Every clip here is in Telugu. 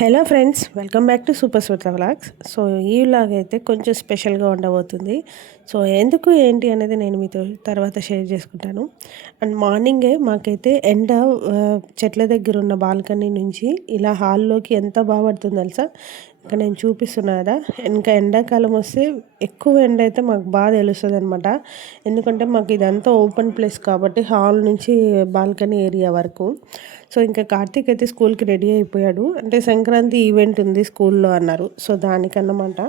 Hello friends, welcome back to super sweet vlogs. So ఈ వ్లాగ్ అయితే కొంచెం స్పెషల్గా ఉండబోతుంది. సో ఎందుకు ఏంటి అనేది నేను మీతో తర్వాత షేర్ చేసుకుంటాను. అండ్ మార్నింగే మాకైతే ఎండ చెట్ల దగ్గర ఉన్న బాల్కనీ నుంచి ఇలా హాల్లోకి ఎంత బాగా పడుతుంది తెలుసా. ఇంకా నేను చూపిస్తున్నా కదా, ఇంకా ఎండాకాలం వస్తే ఎక్కువ ఎండ అయితే మాకు బాగా తెలుస్తుంది అనమాట. ఎందుకంటే మాకు ఇదంతా ఓపెన్ ప్లేస్ కాబట్టి హాల్ నుంచి బాల్కనీ ఏరియా వరకు. సో ఇంకా కార్తీక్ అయితే స్కూల్కి రెడీ అయిపోయాడు. అంటే సంక్రాంతి ఈవెంట్ ఉంది స్కూల్లో అన్నారు, సో దానికన్నమాట.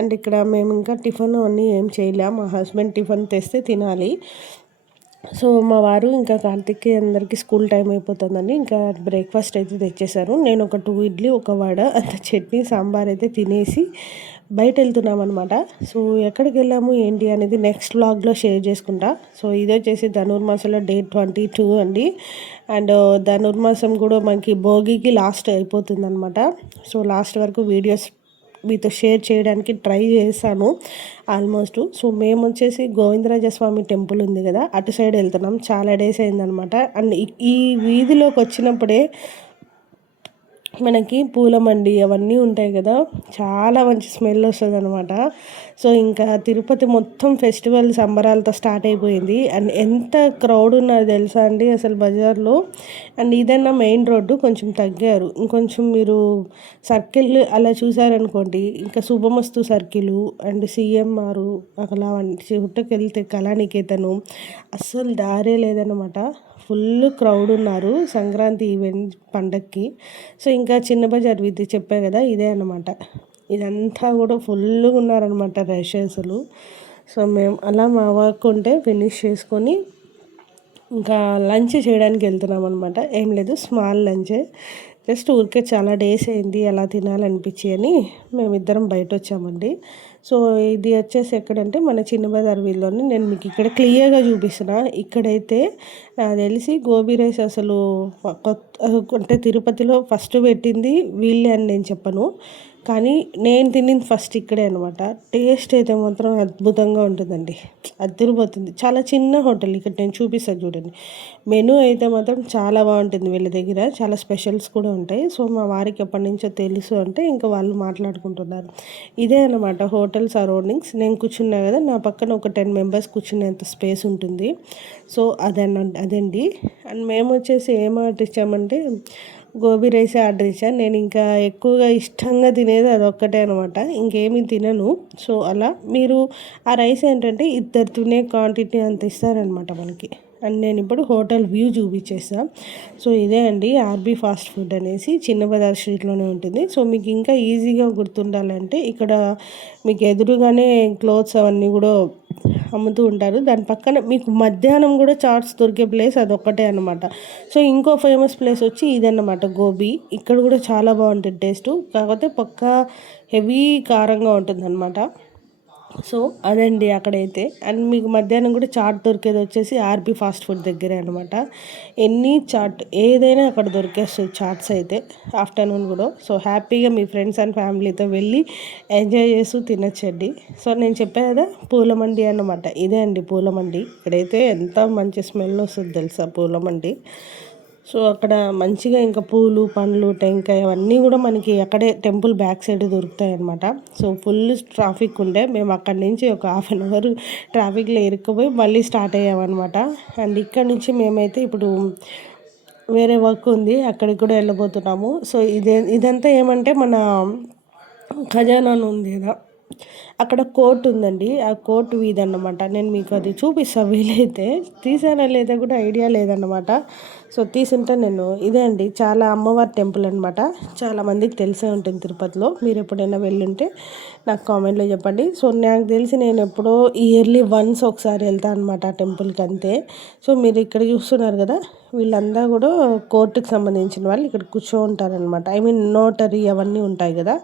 అండ్ ఇక్కడ మేము ఇంకా టిఫిన్ అన్నీ ఏం చేయలే, మా హస్బెండ్ టిఫిన్ తెస్తే తినాలి. సో మా వారు ఇంకా కార్తిక్కి అందరికీ స్కూల్ టైం అయిపోతుందని ఇంకా బ్రేక్ఫాస్ట్ అయితే తెచ్చేశారు. నేను ఒక 2 ఇడ్లీ, ఒక వడ, అంత చట్నీ, సాంబార్ అయితే తినేసి బయట వెళ్తున్నాం అనమాట. సో ఎక్కడికి వెళ్ళాము ఏంటి అనేది నెక్స్ట్ వ్లాగ్లో షేర్ చేసుకుంటా. సో ఇది వచ్చేసి ధనుర్మాసంలో డే 22 అండి. అండ్ ధనుర్మాసం కూడా మనకి భోగికి లాస్ట్ అయిపోతుంది అనమాట. సో లాస్ట్ వరకు వీడియోస్ మీతో షేర్ చేయడానికి ట్రై చేశాను ఆల్మోస్ట్. సో మేము వచ్చేసి గోవిందరాజస్వామి టెంపుల్ ఉంది కదా, అటు సైడ్ వెళ్తున్నాం. చాలా డేస్ అయిందనమాట. అండ్ ఈ వీధిలోకి వచ్చినప్పుడే మనకి పూల మండి అవన్నీ ఉంటాయి కదా, చాలా మంచి స్మెల్ వస్తుంది అనమాట. సో ఇంకా తిరుపతి మొత్తం ఫెస్టివల్ సంబరాలతో స్టార్ట్ అయిపోయింది. అండ్ ఎంత క్రౌడ్ ఉన్నారు తెలుసా అండి అసలు బజార్లో. అండ్ ఇదన్నా మెయిన్ రోడ్డు కొంచెం తగ్గారు, ఇంకొంచెం మీరు సర్కిల్ అలా చూసారనుకోండి, ఇంకా శుభమస్తు సర్కిల్ అండ్ సిఎంఆర్ అలా చుట్టకెళ్తే కళానికేతను అస్సలు దారే లేదనమాట. ఫుల్ క్రౌడ్ ఉన్నారు సంక్రాంతి ఈవెంట్ పండక్కి. సో ఇంకా చిన్న బజార్ వీధి చెప్పా కదా, ఇదే అన్నమాట. ఇదంతా కూడా ఫుల్గా ఉన్నారనమాట రష్ అసలు. సో మేము అలా మా వర్క్ ఉంటే ఫినిష్ చేసుకొని ఇంకా లంచ్ చేయడానికి వెళ్తున్నాం అనమాట. ఏం లేదు, స్మాల్ లంచే, జస్ట్ ఊరికే చాలా డేస్ అయింది అలా తినాలనిపించి అని మేమిద్దరం బయట వచ్చామండి. సో ఇది వచ్చేసి ఎక్కడంటే మన చిన్న బజార్ వీధిలోనే. నేను మీకు ఇక్కడ క్లియర్గా చూపిస్తున్నా. ఇక్కడైతే నాకు తెలిసి గోబీ రైస్ అసలు అంటే తిరుపతిలో ఫస్ట్ పెట్టింది వీళ్ళే అని నేను చెప్పను, కానీ నేను తినింది ఫస్ట్ ఇక్కడే అనమాట. టేస్ట్ అయితే మాత్రం అద్భుతంగా ఉంటుందండి, అదిరిపోతుంది. చాలా చిన్న హోటల్, ఇక్కడ నేను చూపిస్తాను చూడండి. మెనూ అయితే మాత్రం చాలా బాగుంటుంది వీళ్ళ దగ్గర, చాలా స్పెషల్స్ కూడా ఉంటాయి. సో మా వారికి ఎప్పటి నుంచో తెలుసు అంటే ఇంకా వాళ్ళు మాట్లాడుకుంటున్నారు. ఇదే అనమాట హోటల్ సరౌండింగ్స్. నేను కూర్చున్నా కదా, నా పక్కన ఒక 10 మెంబర్స్ కూర్చునేంత స్పేస్ ఉంటుంది. సో అదండి. అండ్ మేము వచ్చేసి ఏం ఆర్డర్ ఇచ్చామంటే గోబీ రైస్ ఆర్డర్ ఇచ్చాను. నేను ఇంకా ఎక్కువగా ఇష్టంగా తినేది అదొక్కటే అనమాట, ఇంకేమీ తినను. సో అలా మీరు ఆ రైస్ ఏంటంటే ఇద్దరు తినే క్వాంటిటీ అంత ఇస్తారనమాట మనకి. అండ్ నేను ఇప్పుడు హోటల్ వ్యూ చూపించేస్తాను. సో ఇదే అండి ఆర్బీ ఫాస్ట్ ఫుడ్ అనేసి చిన్న బజార్ స్ట్రీట్లోనే ఉంటుంది. సో మీకు ఇంకా ఈజీగా గుర్తుండాలంటే ఇక్కడ మీకు ఎదురుగానే క్లోత్స్ అవన్నీ కూడా అమ్ముతూ ఉంటారు. దాని పక్కన మీకు మధ్యాహ్నం కూడా చాట్స్ దొరికే ప్లేస్ అదొక్కటే అనమాట. సో ఇంకో ఫేమస్ ప్లేస్ వచ్చి ఇదన్నమాట గోబీ. ఇక్కడ కూడా చాలా బాగుంటుంది టేస్ట్, కాకపోతే పక్కా హెవీ కారంగా ఉంటుంది అనమాట. సో అదండి అక్కడైతే. అండ్ మీకు మధ్యాహ్నం కూడా చాట్ దొరికేది వచ్చేసి ఆర్బీ ఫాస్ట్ ఫుడ్ దగ్గరే అనమాట. ఎన్ని చాట్ ఏదైనా అక్కడ దొరికేస్తుంది చాట్స్ అయితే ఆఫ్టర్నూన్ కూడా. సో హ్యాపీగా మీ ఫ్రెండ్స్ అండ్ ఫ్యామిలీతో వెళ్ళి ఎంజాయ్ చేస్తూ తినచ్చండి. సో నేను చెప్పా కదా పూల మండి అన్నమాట, ఇదే అండి పూల మండి. ఇక్కడైతే ఎంత మంచి స్మెల్ వస్తుంది తెలుసా పూల మండి. సో అక్కడ మంచిగా ఇంకా పూలు, పండ్లు, టెంకాయ అవన్నీ కూడా మనకి అక్కడే టెంపుల్ బ్యాక్ సైడ్ దొరుకుతాయి అనమాట. సో ఫుల్ ట్రాఫిక్ ఉండే, మేము అక్కడి నుంచి ఒక 1/2 అవర్ ట్రాఫిక్లో ఇరుక్కుపోయి మళ్ళీ స్టార్ట్ అయ్యామన్నమాట. అండ్ ఇక్కడ నుంచి మేమైతే ఇప్పుడు వేరే వర్క్ ఉంది, అక్కడికి కూడా వెళ్ళబోతున్నాము. సో ఇదంతా ఏమంటే మన ఖజానా ఉంది కదా, అక్కడ కోర్టు ఉందండి, ఆ కోర్టు వీధి అన్నమాట. నేను మీకు అది చూపిస్తాను వీలైతే. తీసానా లేదా కూడా ఐడియా లేదన్నమాట. సో తీసుంటే నేను ఇదే అండి, చాలా అమ్మవారి టెంపుల్ అనమాట. చాలామందికి తెలిసే ఉంటుంది తిరుపతిలో. మీరు ఎప్పుడైనా వెళ్ళుంటే నాకు కామెంట్లో చెప్పండి. సో నాకు తెలిసి నేను ఎప్పుడో ఇయర్లీ వన్స్ ఒకసారి వెళ్తాను అనమాట ఆ టెంపుల్కి, అంతే. సో మీరు ఇక్కడ చూస్తున్నారు కదా, వీళ్ళందరూ కూడా కోర్టుకి సంబంధించిన వాళ్ళు ఇక్కడ కూర్చో ఉంటారనమాట. ఐ మీన్ నోటరీ అవన్నీ ఉంటాయి కదా.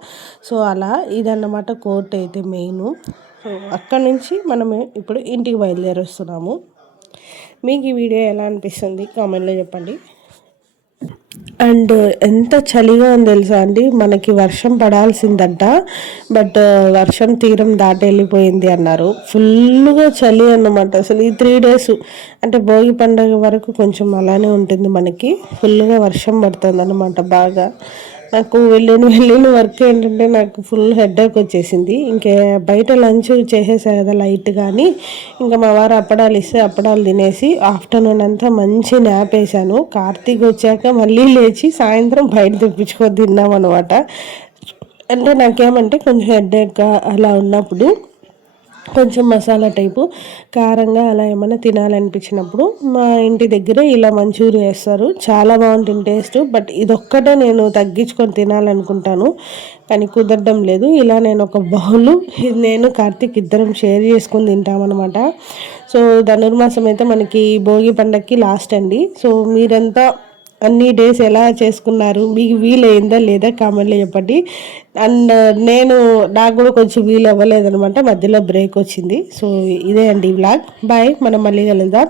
సో అలా ఇదన్నమాట కోర్టు అయితే మెయిన్. సో అక్కడ నుంచి మనము ఇప్పుడు ఇంటికి బయలుదేరి వస్తున్నాము. మీకు ఈ వీడియో ఎలా అనిపిస్తుంది కామెంట్లో చెప్పండి. అండ్ ఎంత చలిగా ఉంది తెలుసా అండి, మనకి వర్షం పడాల్సిందంట, బట్ వర్షం తీరం దాటి వెళ్ళిపోయింది అన్నారు. ఫుల్గా చలి అన్నమాట అసలు ఈ 3 days. అంటే భోగి పండుగ వరకు కొంచెం అలానే ఉంటుంది మనకి, ఫుల్గా వర్షం పడుతుంది అన్నమాట బాగా. నాకు వెళ్ళిన వర్క్ ఏంటంటే నాకు ఫుల్ హెడేక్ వచ్చేసింది. ఇంకే బయట లంచ్ చేసేసా కదా లైట్ కానీ, ఇంకా మా వారు అప్పడాలు ఇస్తే అప్పడాలు తినేసి ఆఫ్టర్నూన్ అంతా మంచి న్యాప్ వేసాను. కార్తీక్ వచ్చాక మళ్ళీ లేచి సాయంత్రం బయట తెప్పించుకొని తిన్నాం అనమాట. అంటే నాకేమంటే కొంచెం హెడేక్ అలా ఉన్నప్పుడు కొంచెం మసాలా టైపు కారంగా అలా ఏమైనా తినాలనిపించినప్పుడు మా ఇంటి దగ్గర ఇలా మంచూరియా వేస్తారు. చాలా బాగుంటుంది టేస్ట్. బట్ ఇదొక్కటే నేను తగ్గించుకొని తినాలనుకుంటాను, కానీ కుదరడం లేదు. ఇలా నేను ఒక బౌలు నేను కార్తీక్ ఇద్దరం షేర్ చేసుకొని తింటామన్నమాట. సో ధనుర్మాసం అయితే మనకి భోగి పండగకి లాస్ట్ అండి. సో మీరంతా అన్ని డేస్ ఎలా చేసుకున్నారు, మీకు వీలైందా లేదా కామెంట్లో చెప్పండి. అండ్ నాకు కూడా కొంచెం వీలు అవ్వలేదనమాట, మధ్యలో బ్రేక్ వచ్చింది. సో ఇదే అండి వ్లాగ్. బాయ్, మనం మళ్ళీ కలుద్దాం.